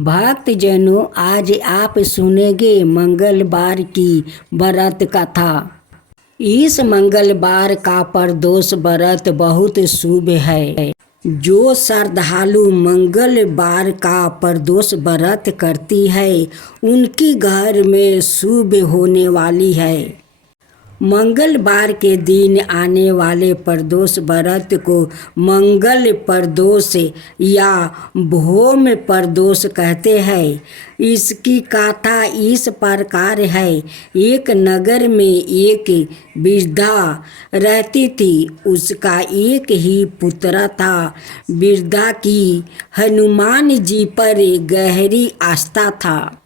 भक्तजनों, आज आप सुनेंगे मंगलवार की व्रत कथा। इस मंगलवार का प्रदोष व्रत बहुत शुभ है। जो श्रद्धालु मंगलवार का प्रदोष व्रत करती है उनकी घर में शुभ होने वाली है। मंगलवार के दिन आने वाले प्रदोष व्रत को मंगल प्रदोष या भौम प्रदोष कहते हैं। इसकी कथा इस प्रकार है। एक नगर में एक वृद्धा रहती थी। उसका एक ही पुत्र था। वृद्धा की हनुमान जी पर गहरी आस्था था।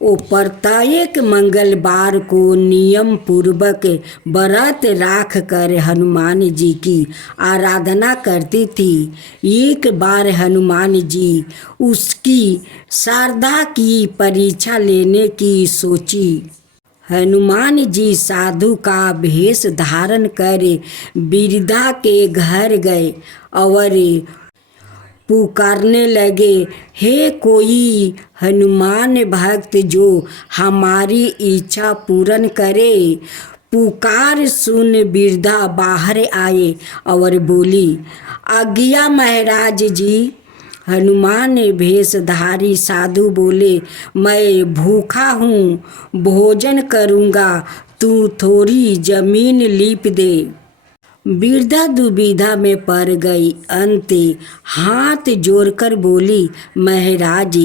वो प्रत्येक मंगलवार को नियम पूर्वक व्रत राख कर हनुमान जी की आराधना करती थी। एक बार हनुमान जी उसकी श्रद्धा की परीक्षा लेने की सोची। हनुमान जी साधु का भेष धारण कर वृद्धा के घर गए और पुकारने लगे, हे कोई हनुमान भक्त जो हमारी इच्छा पूर्ण करे। पुकार सुन वृद्धा बाहर आए और बोली, आज्ञा महाराज जी। हनुमान भेषधारी साधु बोले, मैं भूखा हूँ, भोजन करूँगा, तू थोड़ी जमीन लीप दे। वृद्धा दुविधा में पड़ गई। अंत हाथ जोड़कर बोली, महाराज,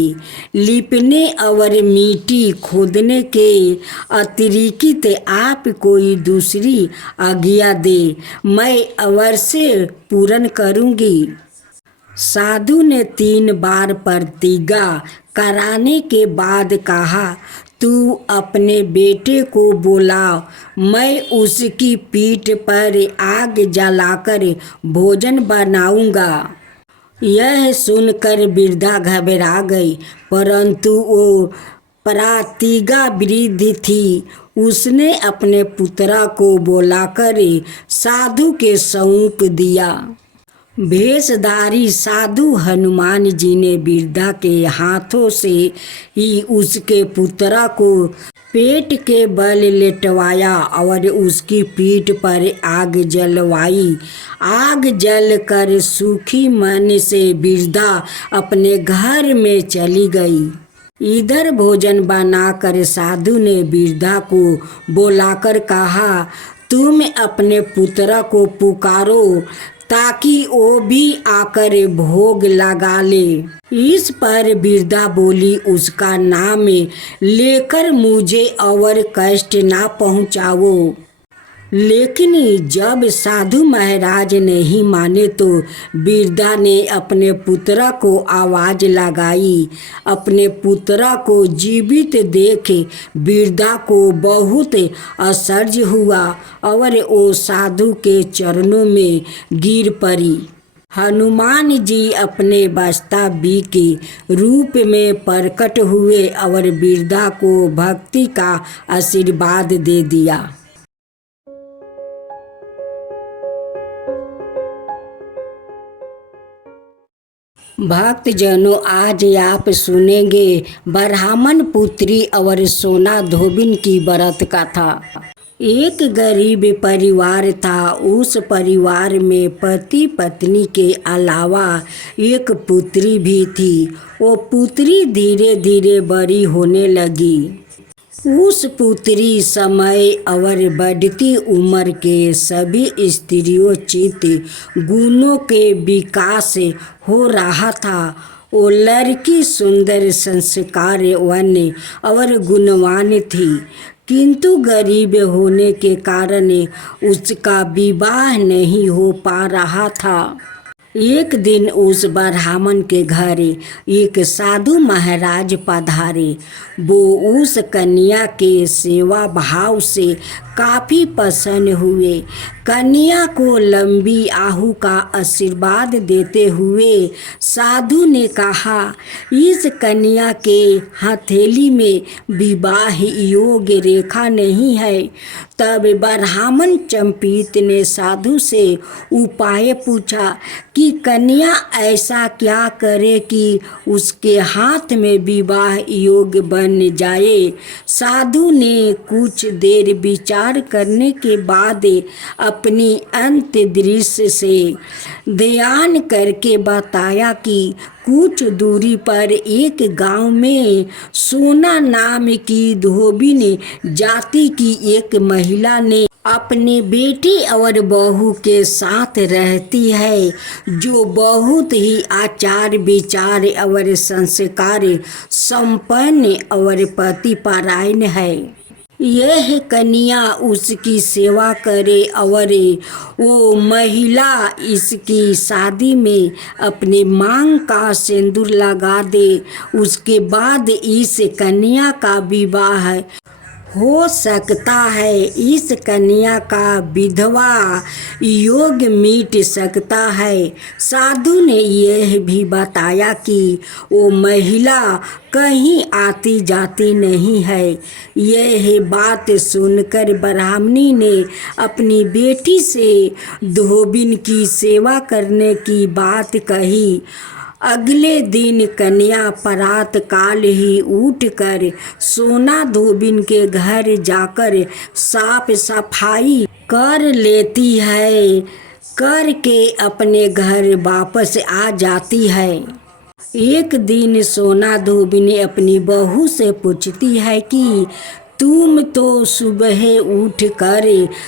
लिपने और मिट्टी खोदने के अतिरिक्त आप कोई दूसरी आज्ञा दे, मैं अवश्य पूर्ण करूँगी। साधु ने 3 बार प्रतिज्ञा कराने के बाद कहा, तू अपने बेटे को बुला, मैं उसकी पीठ पर आग जलाकर भोजन बनाऊंगा। यह सुनकर वृद्धा घबरा गई, परंतु वो प्रतिज्ञा वृद्ध थी। उसने अपने पुत्र को बुलाकर साधु के सौंप दिया। भेषधारी साधु हनुमान जी ने वृद्धा के हाथों से ही उसके पुत्र को पेट के बल लेटवाया और उसकी पीठ पर आग जलवाई। आग जलकर सूखी मन से वृद्धा अपने घर में चली गई। इधर भोजन बनाकर साधु ने वृद्धा को बुलाकर कहा, तुम अपने पुत्र को पुकारो ताकि वो भी आकर भोग लगा ले। इस पर वृद्धा बोली, उसका नाम लेकर मुझे और कष्ट ना पहुँचाओ। लेकिन जब साधु महाराज नहीं माने तो वृद्धा ने अपने पुत्र को आवाज लगाई। अपने पुत्र को जीवित देख वृद्धा को बहुत आश्चर्य हुआ और वो साधु के चरणों में गिर पड़ी। हनुमान जी अपने वास्तविक के रूप में प्रकट हुए और वृद्धा को भक्ति का आशीर्वाद दे दिया। भक्तजनों, आज आप सुनेंगे ब्राह्मण पुत्री और सोना धोबिन की व्रत कथा। एक गरीब परिवार था। उस परिवार में पति पत्नी के अलावा एक पुत्री भी थी। वो पुत्री धीरे धीरे बड़ी होने लगी। उस पुत्री समय और बढ़ती उम्र के सभी स्त्रियोचित गुणों के विकास हो रहा था। वो लड़की सुंदर, संस्कारवान और गुणवान थी, किंतु गरीब होने के कारण उसका विवाह नहीं हो पा रहा था। एक दिन उस ब्राह्मण के घर एक साधु महाराज पधारे। वो उस कन्या के सेवा भाव से काफ़ी प्रसन्न हुए। कन्या को लंबी आयु का आशीर्वाद देते हुए साधु ने कहा, इस कन्या के हथेली में विवाह योग्य रेखा नहीं है। तब ब्राह्मण चंपित ने साधु से उपाय पूछा कि कन्या ऐसा क्या करे कि उसके हाथ में विवाह योग्य बन जाए। साधु ने कुछ देर विचार करने के बाद अपनी अंतर्दृष्टि से ध्यान करके बताया कि कुछ दूरी पर एक गांव में सोना नाम की धोबिन जाति की एक महिला ने अपनी बेटी और बहू के साथ रहती है, जो बहुत ही आचार विचार और संस्कार संपन्न और पतिपरायण है। यह कन्या उसकी सेवा करे और वो महिला इसकी शादी में अपने मांग का सिंदूर लगा दे। उसके बाद इस कन्या का विवाह हो सकता है। इस कन्या का विधवा योग मिट सकता है। साधु ने यह भी बताया कि वो महिला कहीं आती जाती नहीं है। यह बात सुनकर ब्राह्मणी ने अपनी बेटी से धोबिन की सेवा करने की बात कही। अगले दिन कन्या प्रात काल ही उठकर सोना धोबिन के घर जाकर साफ सफाई कर लेती है, करके अपने घर वापस आ जाती है। एक दिन सोना धोबिन अपनी बहू से पूछती है कि तुम तो सुबह उठ कर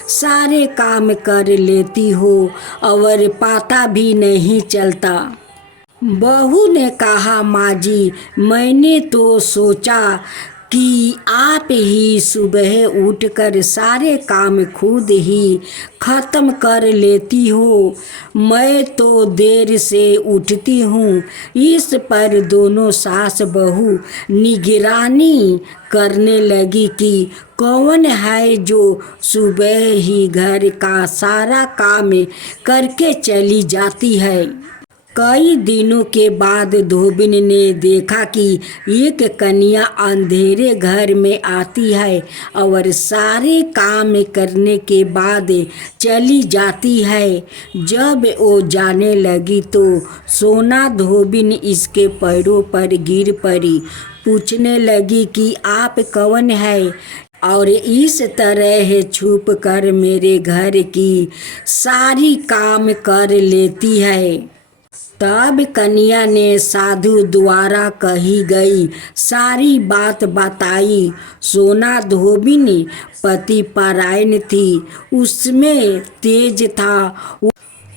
सारे काम कर लेती हो और पता भी नहीं चलता। बहू ने कहा, माँ जी, मैंने तो सोचा कि आप ही सुबह उठकर सारे काम खुद ही ख़त्म कर लेती हो। मैं तो देर से उठती हूँ। इस पर दोनों सास बहू निगरानी करने लगी कि कौन है जो सुबह ही घर का सारा काम करके चली जाती है। कई दिनों के बाद धोबिन ने देखा कि एक कन्या अंधेरे घर में आती है और सारे काम करने के बाद चली जाती है। जब वो जाने लगी तो सोना धोबिन इसके पैरों पर गिर पड़ी। पूछने लगी कि आप कौन है और इस तरह छुप कर मेरे घर की सारी काम कर लेती है। तब कन्या ने साधु द्वारा कही गई सारी बात बताई। सोना धोबिन पतिपरायण थी, उसमें तेज था।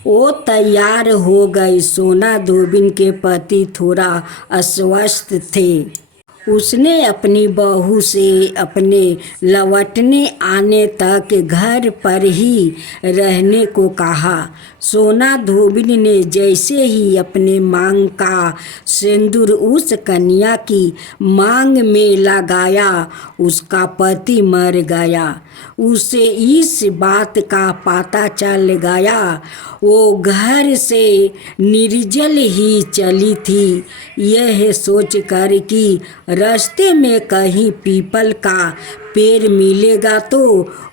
वो तैयार हो गई। सोना धोबिन के पति थोड़ा अस्वस्थ थे। उसने अपनी बहू से अपने लौटने आने तक घर पर ही रहने को कहा। सोना धोबिन ने जैसे ही अपने मांग का सिंदूर उस कन्या की मांग में लगाया, उसका पति मर गया। उसे इस बात का पता चल गया। वो घर से निर्जल ही चली थी, यह सोचकर कि रास्ते में कहीं पीपल का पेड़ मिलेगा तो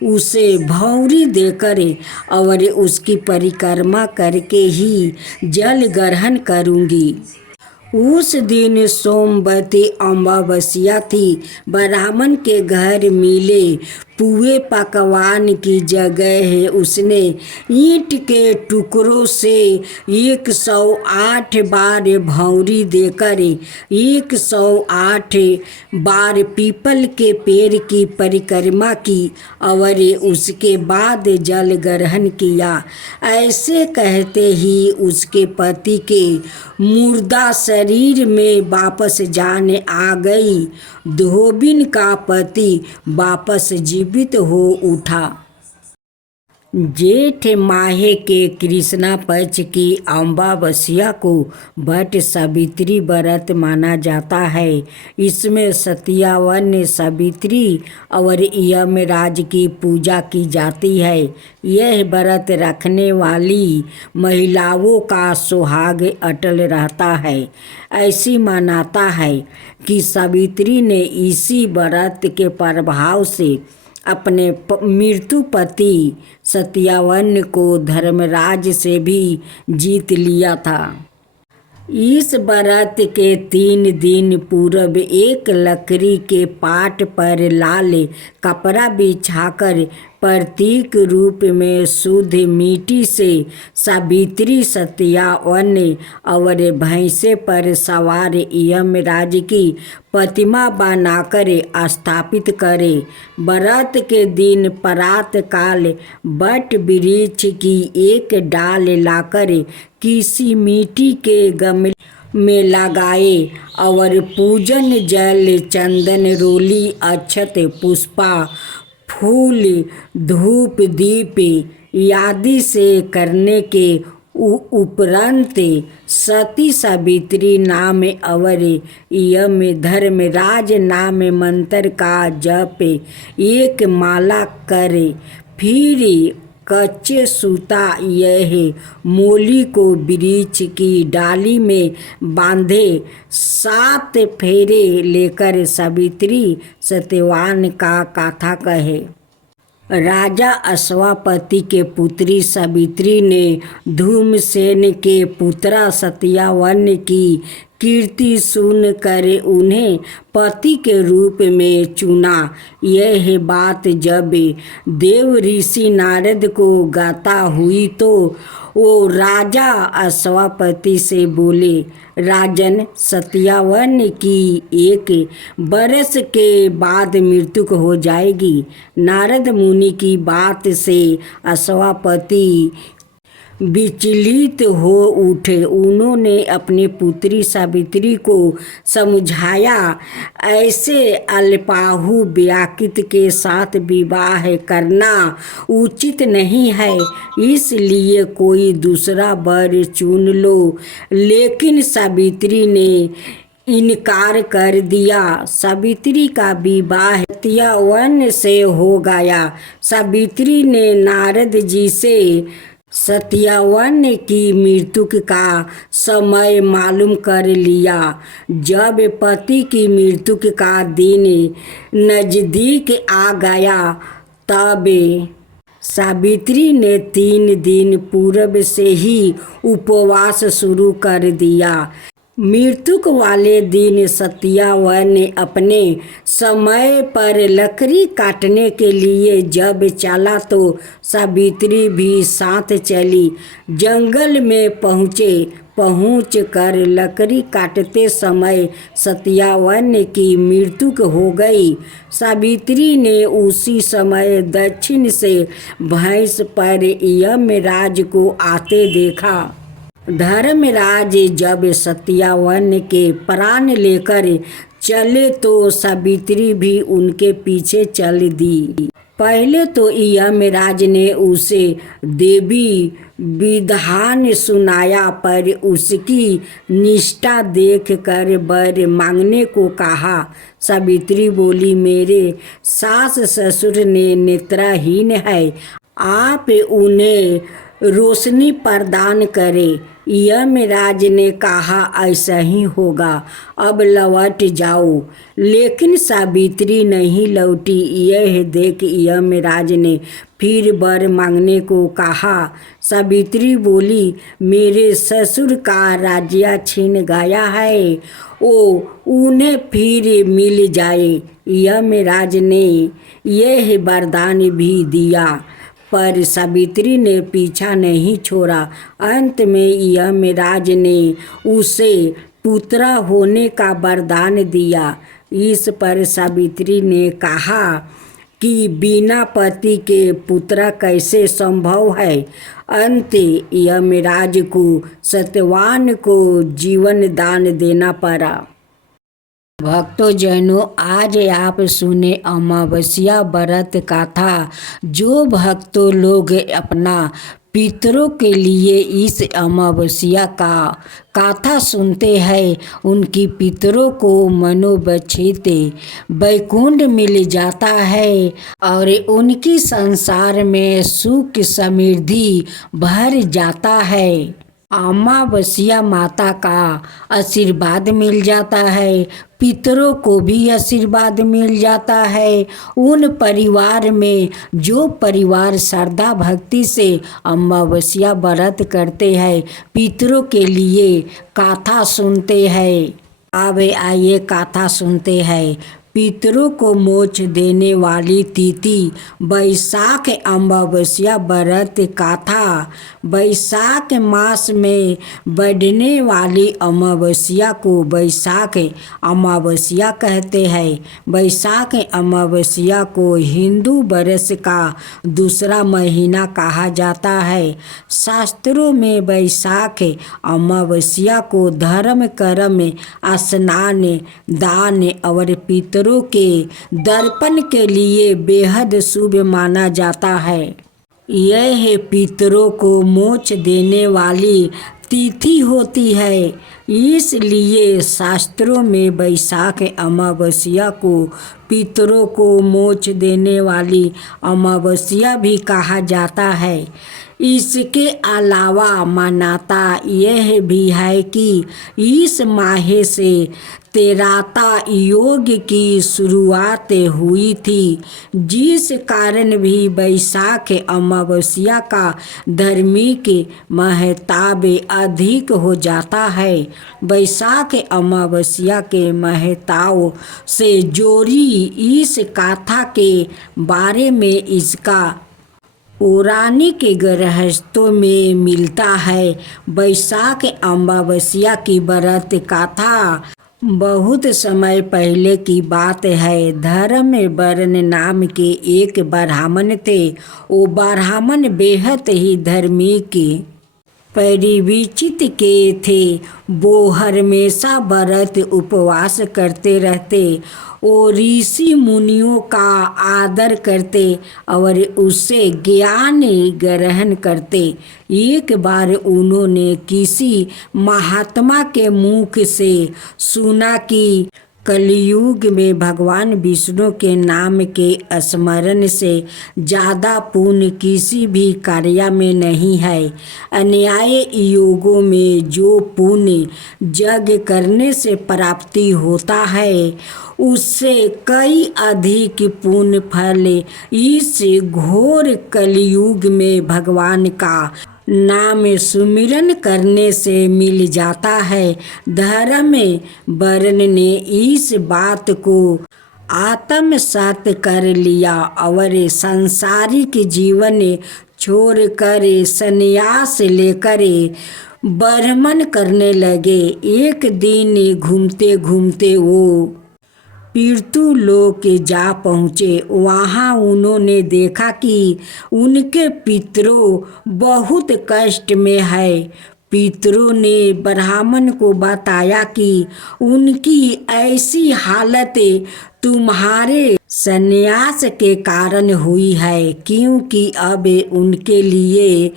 उसे भौरी देकर और उसकी परिक्रमा करके ही जल ग्रहण करूँगी। उस दिन सोमवती अमावस्या थी। ब्राह्मण के घर मिले पुए पकवान की जगह उसने ईंट के टुकड़ों से 108 बार भौरी देकर 108 बार पीपल के पेड़ की परिक्रमा की और उसके बाद जल ग्रहण किया। ऐसे कहते ही उसके पति के मुर्दा शरीर में वापस जान आ गई। धोबिन का पति वापस जीवित हो उठा। जेठ माह के कृष्णा पक्ष की अमावस्या को वट सावित्री व्रत माना जाता है। इसमें सत्यावन सावित्री और यमराज की पूजा की जाती है। यह व्रत रखने वाली महिलाओं का सुहाग अटल रहता है। ऐसी मान्यता है कि सावित्री ने इसी व्रत के प्रभाव से अपने मृत्यु पति सत्यावन को धर्मराज से भी जीत लिया था। इस व्रत के 3 दिन पूर्व एक लकड़ी के पाट पर लाल कपड़ा बिछाकर प्रतीक रूप में शुद्ध मिट्टी से सावित्री सत्यावन और भैंसे पर सवार यमराज की प्रतिमा बनाकर स्थापित करे। व्रत के दिन प्रातः काल वट वृक्ष की एक डाल लाकर किसी मिट्टी के गमले में लगाए और पूजन जल चंदन रोली अक्षत पुष्पा फूल धूप दीप आदि से करने के उपरांत सती सावित्री नाम और यम धर्मराज नाम मंत्र का जप एक माला करे। फिर कच्चे सूता यह मोली को वृक्ष की डाली में बांधे 7 फेरे लेकर सावित्री सत्यवान का कथा कहे। राजा अश्वपति के पुत्री सावित्री ने धूमसेन के पुत्र सत्यावन की कीर्ति सुनकर उन्हें पति के रूप में चुना। यह बात जब देव ऋषि नारद को गाता हुई तो वो राजा अश्वपति से बोले, राजन सत्यावन की 1 बरस के बाद मृत्यु हो जाएगी। नारद मुनि की बात से अश्वपति विचलित हो उठे। उन्होंने अपनी पुत्री सावित्री को समझाया, ऐसे अल्पाहु व्याकृत के साथ विवाह करना उचित नहीं है, इसलिए कोई दूसरा वर चुन लो। लेकिन सावित्री ने इनकार कर दिया। सावित्री का विवाह सत्यावन से हो गया। सावित्री ने नारद जी से सत्यावन की मृत्यु का समय मालूम कर लिया। जब पति की मृत्यु का दिन नजदीक आ गया तब सावित्री ने 3 दिन पूर्व से ही उपवास शुरू कर दिया। मृत्यु वाले दिन सत्यावन ने अपने समय पर लकड़ी काटने के लिए जब चला तो सावित्री भी साथ चली। जंगल में पहुँच कर लकड़ी काटते समय सत्यावन की मृत्यु हो गई। सावित्री ने उसी समय दक्षिण से भैंस पर यमराज को आते देखा। धर्मराज जब सत्यावन के प्राण लेकर चले तो सावित्री भी उनके पीछे चल दी। पहले तो यमराज ने उसे देवी विधान सुनाया, पर उसकी निष्ठा देख कर वर मांगने को कहा। सावित्री बोली, मेरे सास ससुर ने नेत्रहीन है, आप उन्हें रोशनी प्रदान करें। यमराज ने कहा, ऐसा ही होगा, अब लौट जाओ। लेकिन सावित्री नहीं लौटी। यह देख यमराज ने फिर वर मांगने को कहा। सावित्री बोली, मेरे ससुर का राज्य छीन गया है, उन्हें फिर मिल जाए। यमराज ने यह वरदान भी दिया, पर सावित्री ने पीछा नहीं छोड़ा। अंत में यमराज ने उसे पुत्र होने का वरदान दिया। इस पर सावित्री ने कहा कि बिना पति के पुत्र कैसे संभव है। अंत यमराज को सत्यवान को जीवन दान देना पड़ा। भक्तजनों, आज आप सुने अमावस्या व्रत कथा। जो भक्तों लोग अपना पितरों के लिए इस अमावस्या का कथा सुनते हैं, उनकी पितरों को मनोवांछित वैकुंठ मिल जाता है और उनकी संसार में सुख समृद्धि भर जाता है। अमावस्या माता का आशीर्वाद मिल जाता है, पितरों को भी आशीर्वाद मिल जाता है। उन परिवार में जो परिवार श्रद्धा भक्ति से अमावस्या व्रत करते हैं, पितरों के लिए कथा सुनते हैं। अब आइए कथा सुनते हैं। पितरों को मोक्ष देने वाली तिथि बैसाख अमावस्या व्रत कथा। बैसाख मास में बढ़ने वाली अमावस्या को बैसाख अमावस्या कहते हैं। बैसाख अमावस्या को हिंदू वर्ष का दूसरा महीना कहा जाता है। शास्त्रों में बैसाख अमावस्या को धर्म कर्म स्नान दान और पितरों के दर्पण के लिए बेहद शुभ माना जाता है। यह पितरों को मोक्ष देने वाली तिथि होती है, इसलिए शास्त्रों में बैसाख अमावस्या को पितरों को मोक्ष देने वाली अमावस्या भी कहा जाता है। इसके अलावा मान्यता यह भी है कि इस माह से तेराता योग की शुरुआत हुई थी, जिस कारण भी बैसाख अमावस्या का धार्मिक महत्व अधिक हो जाता है। बैसाख अमावस्या के महत्व से जोड़ी इस कथा के बारे में इसका पौराणिक गृहस्थों में मिलता है। बैसाख अमावस्या की व्रत कथा बहुत समय पहले की बात है। धर्मवर्ण नाम के एक ब्राह्मण थे। वो ब्राह्मण बेहद ही धार्मिक परिविचित के थे। वो हमेशा व्रत उपवास करते रहते। वो ऋषि मुनियों का आदर करते और उससे ज्ञान ग्रहण करते। एक बार उन्होंने किसी महात्मा के मुख से सुना कि कलयुग में भगवान विष्णु के नाम के स्मरण से ज़्यादा पुण्य किसी भी कार्य में नहीं है। अन्याय योगों में जो पुण्य यज्ञ करने से प्राप्ति होता है, उससे कई अधिक पुण्य फल इस घोर कलयुग में भगवान का नाम सुमिरन करने से मिल जाता है। धर्म वर्ण ने इस बात को आत्मसात कर लिया और सांसारिक जीवन छोड़कर संन्यास लेकर भ्रमण करने लगे। एक दिन घूमते घूमते वो पितृलोक जा पहुँचे। वहाँ उन्होंने देखा कि उनके पितरों बहुत कष्ट में है। पितरों ने ब्राह्मण को बताया कि उनकी ऐसी हालत तुम्हारे संन्यास के कारण हुई है, क्योंकि अब उनके लिए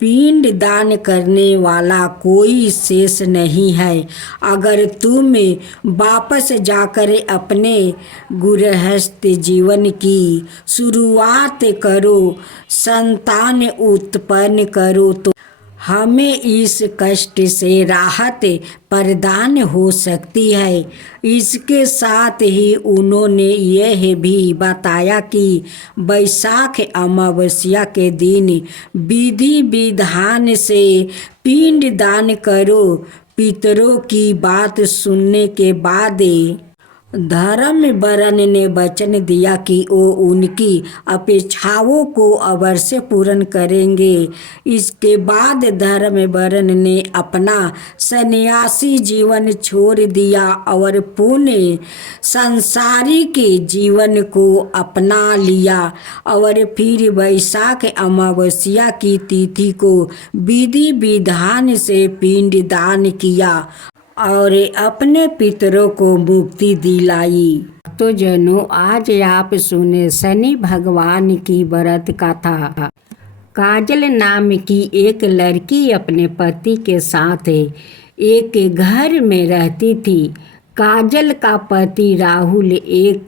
पिंड दान करने वाला कोई शेष नहीं है। अगर तुम वापस जाकर अपने गृहस्थ जीवन की शुरुआत करो, संतान उत्पन्न करो, तो हमें इस कष्ट से राहत प्रदान हो सकती है। इसके साथ ही उन्होंने यह भी बताया कि बैसाख अमावस्या के दिन विधि विधान से पिंड दान करो। पितरों की बात सुनने के बाद धर्मवर्ण ने वचन दिया कि वो उनकी अपेक्षाओं को अवश्य पूर्ण करेंगे। इसके बाद धर्मवर्ण ने अपना सन्यासी जीवन छोड़ दिया और पुण्य सांसारिक जीवन को अपना लिया और फिर बैसाख अमावस्या की तिथि को विधि विधान से पिंड दान किया और अपने पितरों को मुक्ति दिलाई। तो जनों, आज आप सुने शनि भगवान की व्रत कथा। काजल नाम की एक लड़की अपने पति के साथ एक घर में रहती थी। काजल का पति राहुल एक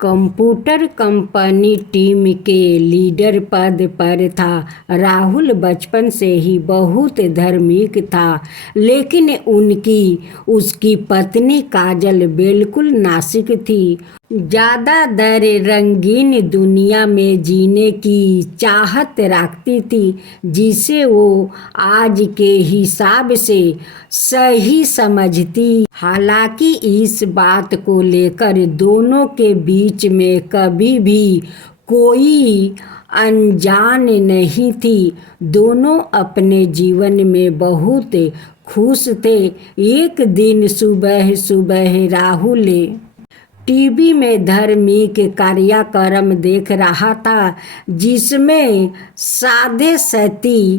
कंप्यूटर कंपनी टीम के लीडर पद पर था। राहुल बचपन से ही बहुत धार्मिक था, लेकिन उसकी पत्नी काजल बिल्कुल नासिक थी। ज़्यादा दर रंगीन दुनिया में जीने की चाहत रखती थी, जिसे वो आज के हिसाब से सही समझती। हालांकि इस बात को लेकर दोनों के बीच में कभी भी कोई अनजान नहीं थी। दोनों अपने जीवन में बहुत खुश थे। एक दिन सुबह सुबह राहुल टीवी में धार्मिक कार्यक्रम देख रहा था, जिसमें साधे सती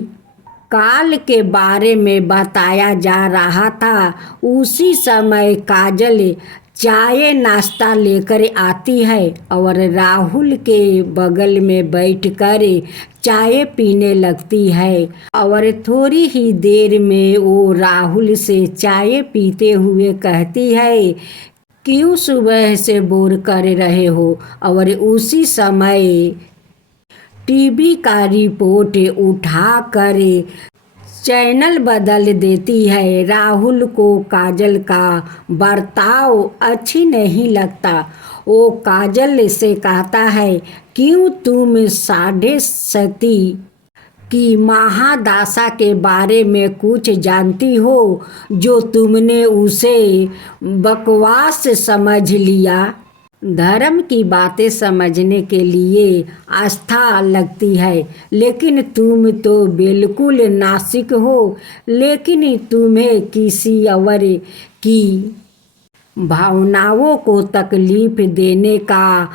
काल के बारे में बताया जा रहा था। उसी समय काजल चाय नाश्ता लेकर आती है और राहुल के बगल में बैठकर चाय पीने लगती है। और थोड़ी ही देर में वो राहुल से चाय पीते हुए कहती है, क्यों सुबह से बोर कर रहे हो? और उसी समय टीवी का रिपोर्ट उठाकर चैनल बदल देती है। राहुल को काजल का बर्ताव अच्छी नहीं लगता। वो काजल से कहता है, क्यों तुम साढ़े सती की महादशा के बारे में कुछ जानती हो जो तुमने उसे बकवास समझ लिया? धर्म की बातें समझने के लिए आस्था लगती है, लेकिन तुम तो बिल्कुल नास्तिक हो। लेकिन तुम्हें किसी और की भावनाओं को तकलीफ देने का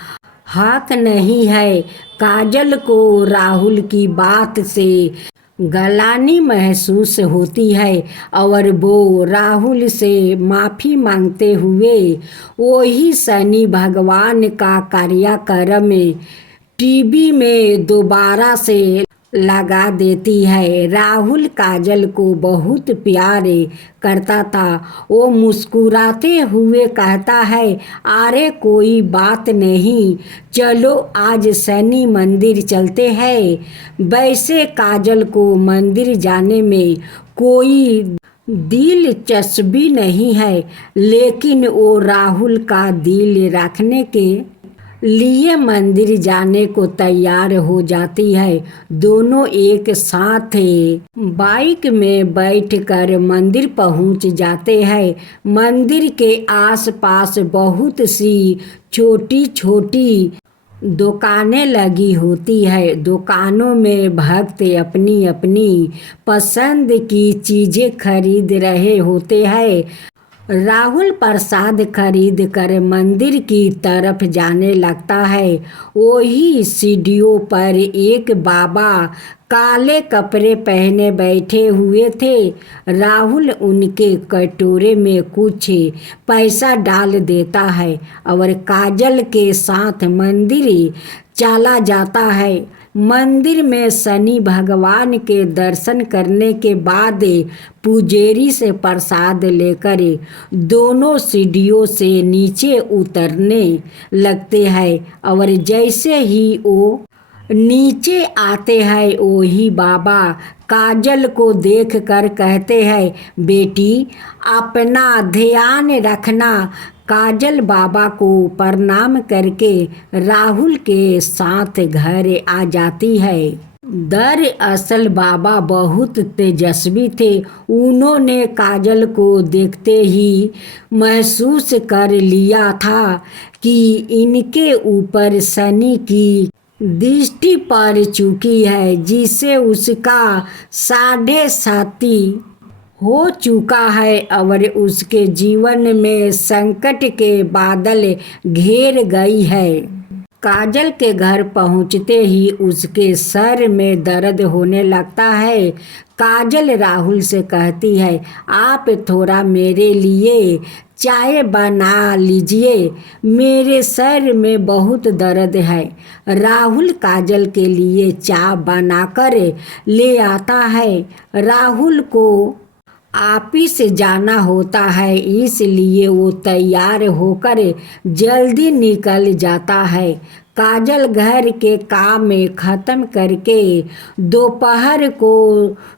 हक नहीं है। काजल को राहुल की बात से गलानी महसूस होती है और वो राहुल से माफ़ी मांगते हुए वही शनि भगवान का कार्यक्रम टीवी में दोबारा से लगा देती है। राहुल काजल को बहुत प्यार करता था। वो मुस्कुराते हुए कहता है, अरे कोई बात नहीं, चलो आज शनि मंदिर चलते हैं। वैसे काजल को मंदिर जाने में कोई दिलचस्पी नहीं है, लेकिन वो राहुल का दिल रखने के लिए मंदिर जाने को तैयार हो जाती है। दोनों एक साथ बाइक में बैठकर मंदिर पहुंच जाते हैं। मंदिर के आसपास बहुत सी छोटी छोटी दुकानें लगी होती है। दुकानों में भक्त अपनी अपनी पसंद की चीज़ें खरीद रहे होते हैं। राहुल प्रसाद खरीद कर मंदिर की तरफ जाने लगता है। वही सीढ़ियों पर एक बाबा काले कपड़े पहने बैठे हुए थे। राहुल उनके कटोरे में कुछ पैसा डाल देता है और काजल के साथ मंदिर चला जाता है। मंदिर में शनि भगवान के दर्शन करने के बाद पुजारी से प्रसाद लेकर दोनों सीढ़ियों से नीचे उतरने लगते हैं और जैसे ही वो नीचे आते हैं, वही बाबा काजल को देखकर कहते हैं, बेटी अपना ध्यान रखना। काजल बाबा को प्रणाम करके राहुल के साथ घर आ जाती है। दरअसल बाबा बहुत तेजस्वी थे। उन्होंने काजल को देखते ही महसूस कर लिया था कि इनके ऊपर शनि की दृष्टि पड़ चुकी है, जिससे उसका साढ़े साती हो चुका है और उसके जीवन में संकट के बादल घेर गई है। काजल के घर पहुंचते ही उसके सर में दर्द होने लगता है। काजल राहुल से कहती है, आप थोड़ा मेरे लिए चाय बना लीजिए, मेरे सर में बहुत दर्द है। राहुल काजल के लिए चाय बनाकर ले आता है। राहुल को ऑफिस जाना होता है, इसलिए वो तैयार होकर जल्दी निकल जाता है। काजल घर के काम में ख़त्म करके दोपहर को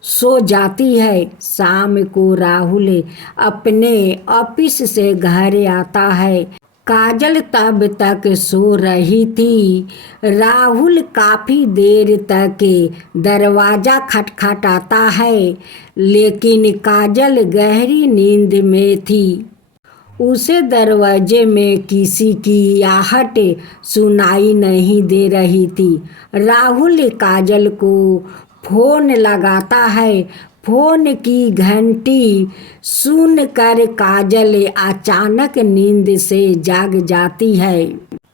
सो जाती है। शाम को राहुल अपने ऑफिस से घर आता है। काजल तब तक सो रही थी। राहुल काफ़ी देर तक दरवाज़ा खटखटाता है, लेकिन काजल गहरी नींद में थी। उसे दरवाजे में किसी की आहट सुनाई नहीं दे रही थी। राहुल काजल को फ़ोन लगाता है। फ़ोन की घंटी सुनकर काजल अचानक नींद से जाग जाती है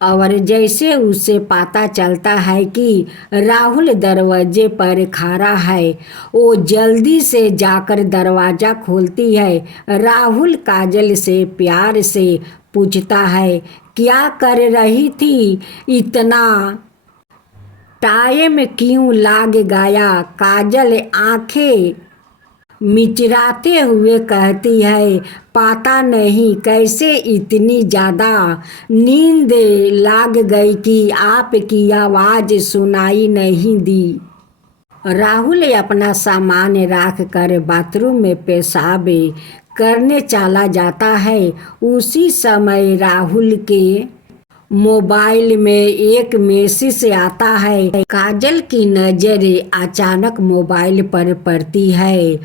और जैसे उसे पता चलता है कि राहुल दरवाजे पर खड़ा है, वो जल्दी से जाकर दरवाज़ा खोलती है। राहुल काजल से प्यार से पूछता है, क्या कर रही थी, इतना टाइम क्यों लग गया? काजल आंखें मिचराते हुए कहती है, पता नहीं कैसे इतनी ज़्यादा नींद लग गई कि आपकी आवाज़ सुनाई नहीं दी। राहुल अपना सामान रख कर बाथरूम में पेशाब करने चला जाता है। उसी समय राहुल के मोबाइल में एक मैसेज आता है। काजल की नज़र अचानक मोबाइल पर पड़ती है।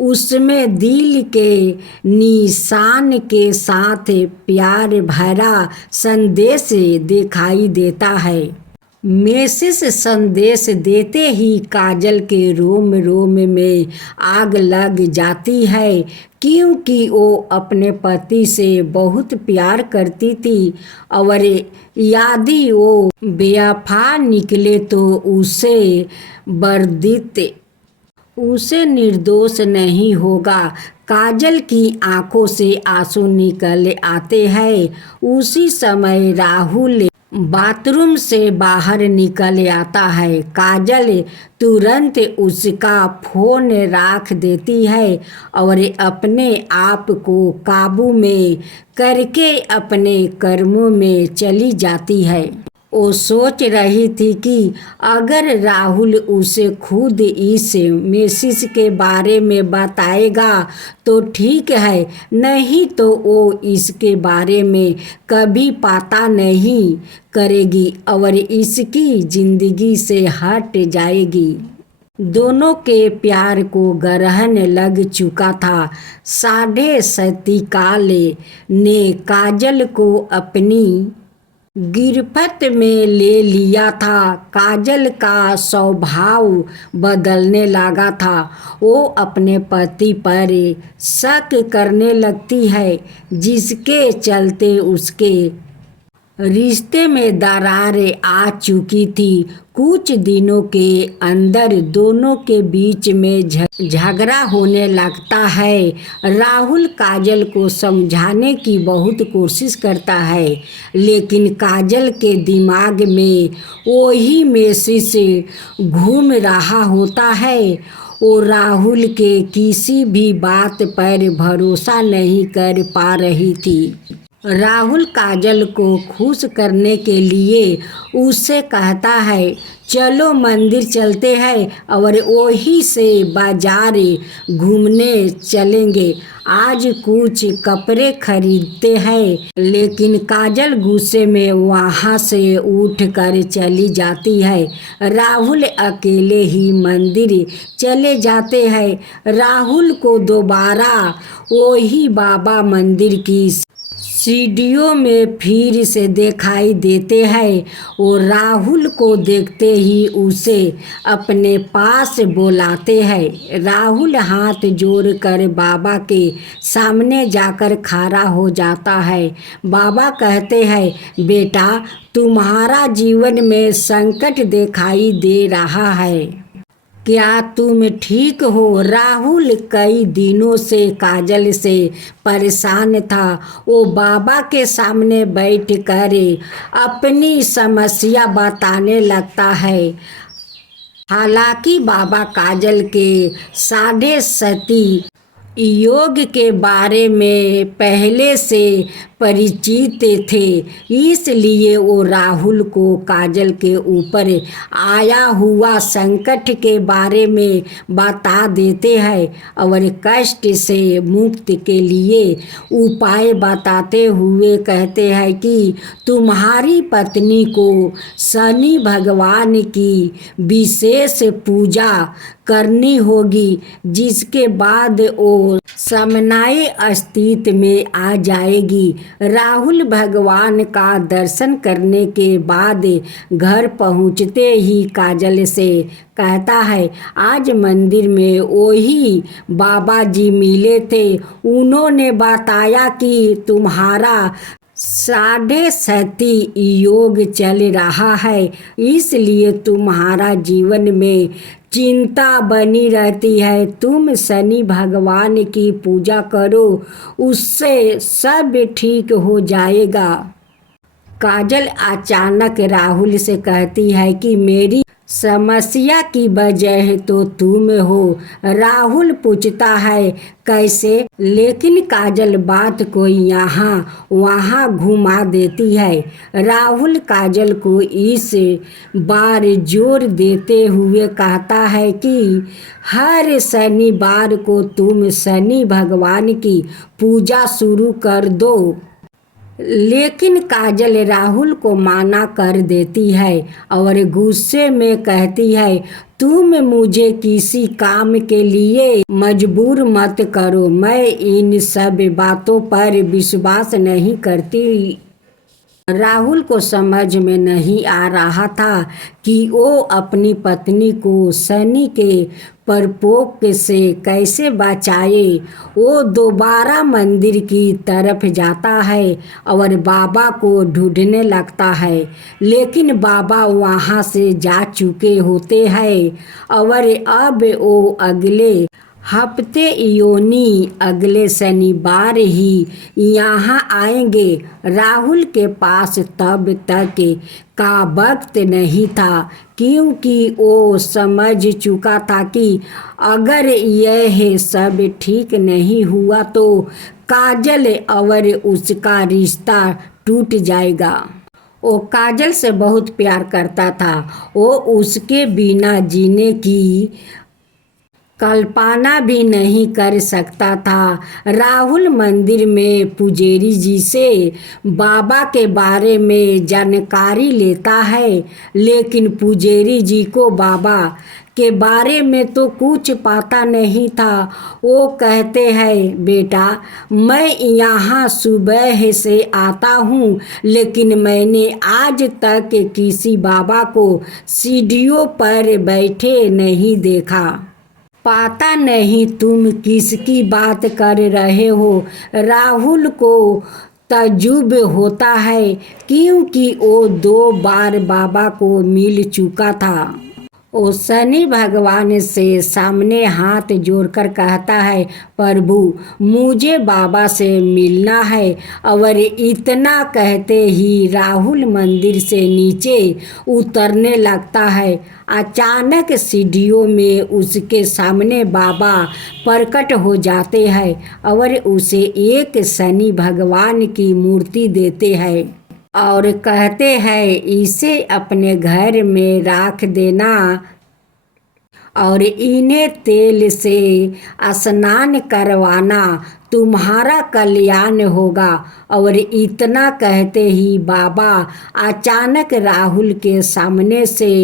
उसमें दिल के निशान के साथ प्यार भरा संदेश दिखाई देता है। मैसेज संदेश देते ही काजल के रोम रोम में आग लग जाती है, क्योंकि वो अपने पति से बहुत प्यार करती थी और यदि वो बेवफा निकले तो उसे निर्दोष नहीं होगा। काजल की आंखों से आंसू निकल आते हैं। उसी समय राहुल बाथरूम से बाहर निकल आता है। काजल तुरंत उसका फ़ोन रख देती है और अपने आप को काबू में करके अपने कर्मों में चली जाती है। वो सोच रही थी कि अगर राहुल उसे खुद इस मैसेज के बारे में बताएगा तो ठीक है, नहीं तो वो इसके बारे में कभी पता नहीं करेगी और इसकी ज़िंदगी से हट जाएगी। दोनों के प्यार को ग्रहण लग चुका था। साढ़े सतीकाल ने काजल को अपनी गिरफ्त में ले लिया था। काजल का स्वभाव बदलने लगा था। वो अपने पति पर शक करने लगती है, जिसके चलते उसके रिश्ते में दरार आ चुकी थी। कुछ दिनों के अंदर दोनों के बीच में झगड़ा होने लगता है। राहुल काजल को समझाने की बहुत कोशिश करता है, लेकिन काजल के दिमाग में वही मैसेज घूम रहा होता है। वो राहुल के किसी भी बात पर भरोसा नहीं कर पा रही थी। राहुल काजल को खुश करने के लिए उससे कहता है, चलो मंदिर चलते हैं और वहीं से बाजार घूमने चलेंगे। आज कुछ कपड़े खरीदते हैं। लेकिन काजल गुस्से में वहाँ से उठकर चली जाती है। राहुल अकेले ही मंदिर चले जाते हैं। राहुल को दोबारा वही बाबा मंदिर की सीढ़ियों में फिर से दिखाई देते हैं। वो राहुल को देखते ही उसे अपने पास बुलाते हैं। राहुल हाथ जोड़कर बाबा के सामने जाकर खड़ा हो जाता है। बाबा कहते हैं, बेटा, तुम्हारा जीवन में संकट दिखाई दे रहा है। क्या तुम ठीक हो? राहुल कई दिनों से काजल से परेशान था। वो बाबा के सामने बैठकर अपनी समस्या बताने लगता है। हालांकि बाबा काजल के साढ़े सती योग के बारे में पहले से परिचित थे, इसलिए वो राहुल को काजल के ऊपर आया हुआ संकट के बारे में बता देते हैं और कष्ट से मुक्ति के लिए उपाय बताते हुए कहते हैं कि तुम्हारी पत्नी को शनि भगवान की विशेष पूजा करनी होगी, जिसके बाद वो समन्वय अस्तित्व में आ जाएगी। राहुल भगवान का दर्शन करने के बाद घर पहुंचते ही काजल से कहता है, आज मंदिर में वही बाबा जी मिले थे। उन्होंने बताया कि तुम्हारा साढ़े सती योग चल रहा है, इसलिए तुम्हारा जीवन में चिंता बनी रहती है। तुम शनि भगवान की पूजा करो, उससे सब ठीक हो जाएगा। काजल अचानक राहुल से कहती है कि मेरी समस्या की वजह तो तुम हो। राहुल पूछता है, कैसे? लेकिन काजल बात को यहाँ वहाँ घुमा देती है। राहुल काजल को इस बार जोर देते हुए कहता है कि हर शनिवार को तुम शनि भगवान की पूजा शुरू कर दो। लेकिन काजल राहुल को मना कर देती है और गुस्से में कहती है, तुम मुझे किसी काम के लिए मजबूर मत करो। मैं इन सब बातों पर विश्वास नहीं करती। राहुल को समझ में नहीं आ रहा था कि वो अपनी पत्नी को शनि के प्रकोप से कैसे बचाए। वो दोबारा मंदिर की तरफ जाता है और बाबा को ढूंढने लगता है, लेकिन बाबा वहाँ से जा चुके होते हैं और अब वो अगले हफ्ते यानी अगले शनिवार ही यहाँ आएंगे। राहुल के पास तब तक का वक्त नहीं था, क्योंकि वो समझ चुका था कि अगर यह सब ठीक नहीं हुआ तो काजल और उसका रिश्ता टूट जाएगा। वो काजल से बहुत प्यार करता था। वो उसके बिना जीने की कल्पना भी नहीं कर सकता था। राहुल मंदिर में पुजारी जी से बाबा के बारे में जानकारी लेता है, लेकिन पुजारी जी को बाबा के बारे में तो कुछ पता नहीं था। वो कहते हैं, बेटा, मैं यहाँ सुबह से आता हूँ, लेकिन मैंने आज तक किसी बाबा को सीढ़ियों पर बैठे नहीं देखा। पता नहीं तुम किसकी बात कर रहे हो। राहुल को तजुब होता है, क्योंकि वो 2 बार बाबा को मिल चुका था। वो शनि भगवान से सामने हाथ जोड़कर कहता है, प्रभु, मुझे बाबा से मिलना है। और इतना कहते ही राहुल मंदिर से नीचे उतरने लगता है। अचानक सीढ़ियों में उसके सामने बाबा प्रकट हो जाते हैं और उसे एक शनि भगवान की मूर्ति देते हैं और कहते हैं, इसे अपने घर में रख देना और इन्हें तेल से स्नान करवाना, तुम्हारा कल्याण होगा। और इतना कहते ही बाबा अचानक राहुल के सामने से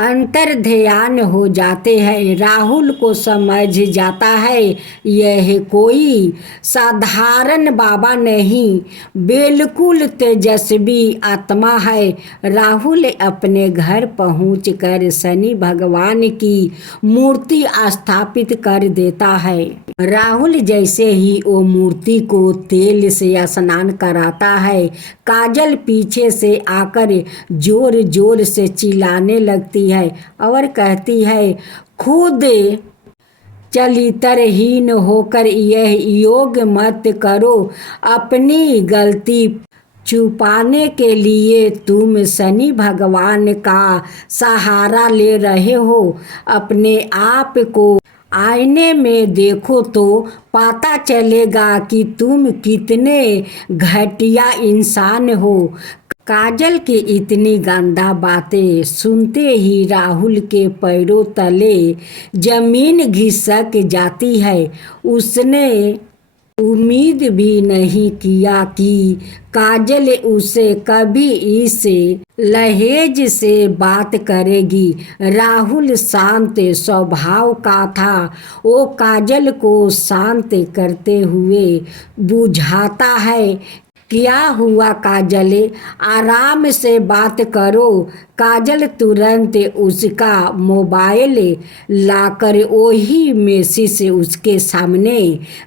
अंतर्ध्यान हो जाते हैं। राहुल को समझ जाता है यह कोई साधारण बाबा नहीं, बिल्कुल तेजस्वी आत्मा है। राहुल अपने घर पहुंचकर शनि भगवान की मूर्ति स्थापित कर देता है। राहुल जैसे ही वो मूर्ति को तेल से स्नान कराता है, काजल पीछे से आकर जोर जोर से चिल्लाने लगती है और कहती है, खुद चरित्रहीन होकर यह योग मत करो। अपनी गलती छुपाने के लिए तुम शनि भगवान का सहारा ले रहे हो। अपने आप को आईने में देखो तो पता चलेगा कि तुम कितने घटिया इंसान हो। काजल की इतनी गंदा बातें सुनते ही राहुल के पैरों तले जमीन घिसक जाती है। उसने उम्मीद भी नहीं किया कि काजल उसे कभी इस लहजे से बात करेगी। राहुल शांत स्वभाव का था। वो काजल को शांत करते हुए बुझाता है, क्या हुआ काजल, आराम से बात करो। काजल तुरंत उसका मोबाइल लाकर वही मैसेज उसके सामने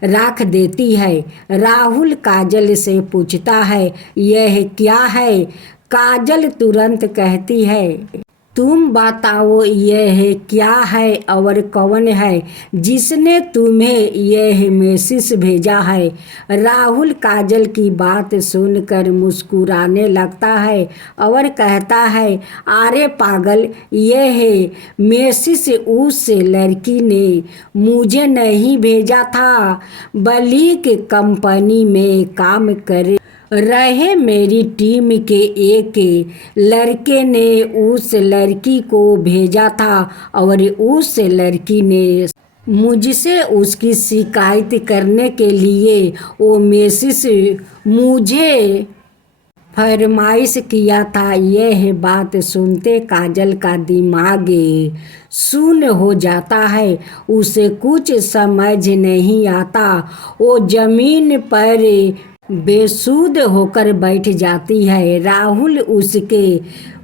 रख देती है। राहुल काजल से पूछता है, यह क्या है। काजल तुरंत कहती है, तुम बताओ यह क्या है और कौन है जिसने तुम्हें यह मैसेज भेजा है। राहुल काजल की बात सुनकर मुस्कुराने लगता है और कहता है, अरे पागल, यह मैसेज उस लड़की ने मुझे नहीं भेजा था। बलीक कंपनी में काम कर रहे मेरी टीम के एक लड़के ने उस लड़की को भेजा था और उस लड़की ने मुझसे उसकी शिकायत करने के लिए वो मैसेज मुझे फरमाइश किया था। यह बात सुनते काजल का दिमाग शून्य हो जाता है। उसे कुछ समझ नहीं आता। वो जमीन पर बेसुध होकर बैठ जाती है। राहुल उसके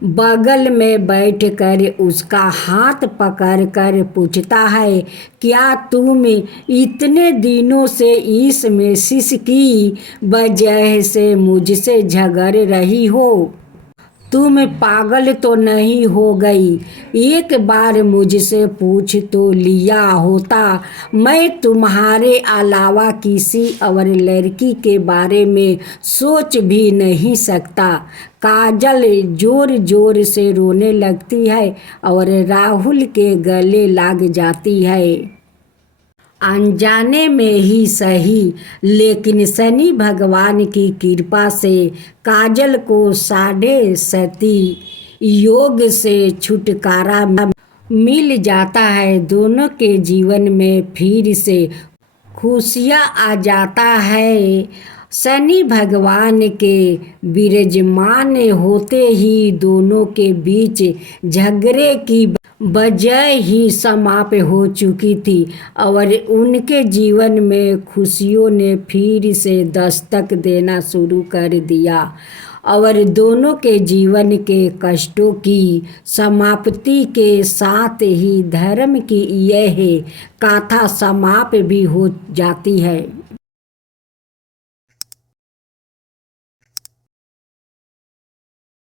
बगल में बैठकर उसका हाथ पकड़कर पूछता है, क्या तुम इतने दिनों से इस मैसेज की वजह से मुझसे झगड़ रही हो? तुम पागल तो नहीं हो गई? एक बार मुझसे पूछ तो लिया होता। मैं तुम्हारे अलावा किसी और लड़की के बारे में सोच भी नहीं सकता। काजल जोर जोर से रोने लगती है और राहुल के गले लग जाती है। अनजाने में ही सही, लेकिन शनि भगवान की कृपा से काजल को 7.5 योग से छुटकारा मिल जाता है। दोनों के जीवन में फिर से खुशियाँ आ जाता है। शनि भगवान के विराजमान होते ही दोनों के बीच झगड़े की वजह ही समाप्त हो चुकी थी और उनके जीवन में खुशियों ने फिर से दस्तक देना शुरू कर दिया और दोनों के जीवन के कष्टों की समाप्ति के साथ ही धर्म की यह गाथा समाप्त भी हो जाती है।